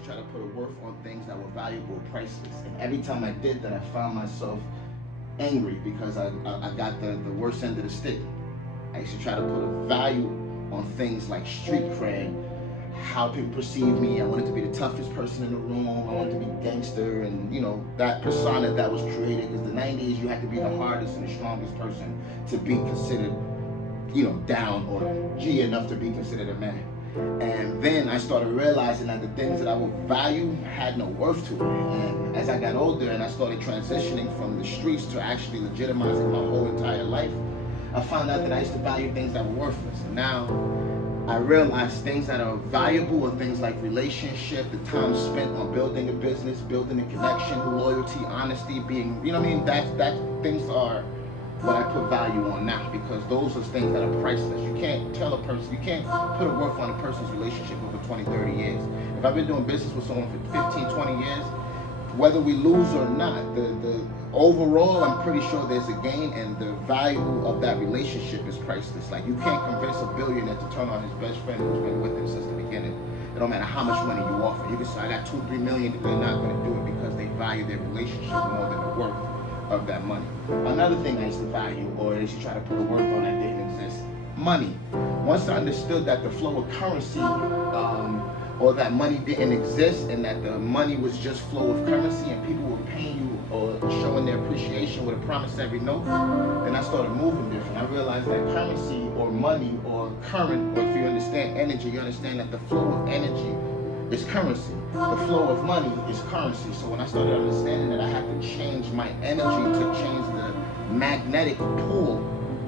to try to put a worth on things that were valuable or priceless. And every time I did that, I found myself angry because I got the worst end of the stick. I used to try to put a value on things like street cred, how people perceive me. I wanted to be the toughest person in the room. I wanted to be gangster, and that persona that was created. Because the '90s, you had to be the hardest and the strongest person to be considered, down or G enough to be considered a man. And then I started realizing that the things that I would value had no worth to it. And as I got older and I started transitioning from the streets to actually legitimizing my whole entire life, I found out that I used to value things that were worthless. And now I realize things that are valuable are things like relationship, the time spent on building a business, building a connection, loyalty, honesty, being, that things are what I put value on now, because those are things that are priceless. You can't tell a person, you can't put a worth on a person's relationship over 20, 30 years. If I've been doing business with someone for 15, 20 years, whether we lose or not, the overall, I'm pretty sure there's a gain, and the value of that relationship is priceless. Like, you can't convince a billionaire to turn on his best friend who's been with him since the beginning. It don't matter how much money you offer. You can say, I got 2, 3 million, they're not going to do it because they value their relationship more than the worth of that money. Another thing I used to value, or I used to try to put a worth on that didn't exist, money. Once I understood that the flow of currency, or that money didn't exist, and that the money was just flow of currency, and people were paying you or showing their appreciation with a promissory note, then I started moving different. I realized that currency or money or current, or if you understand energy, you understand that the flow of energy is currency. The flow of money is currency. So when I started understanding that I have to change my energy to change the magnetic pull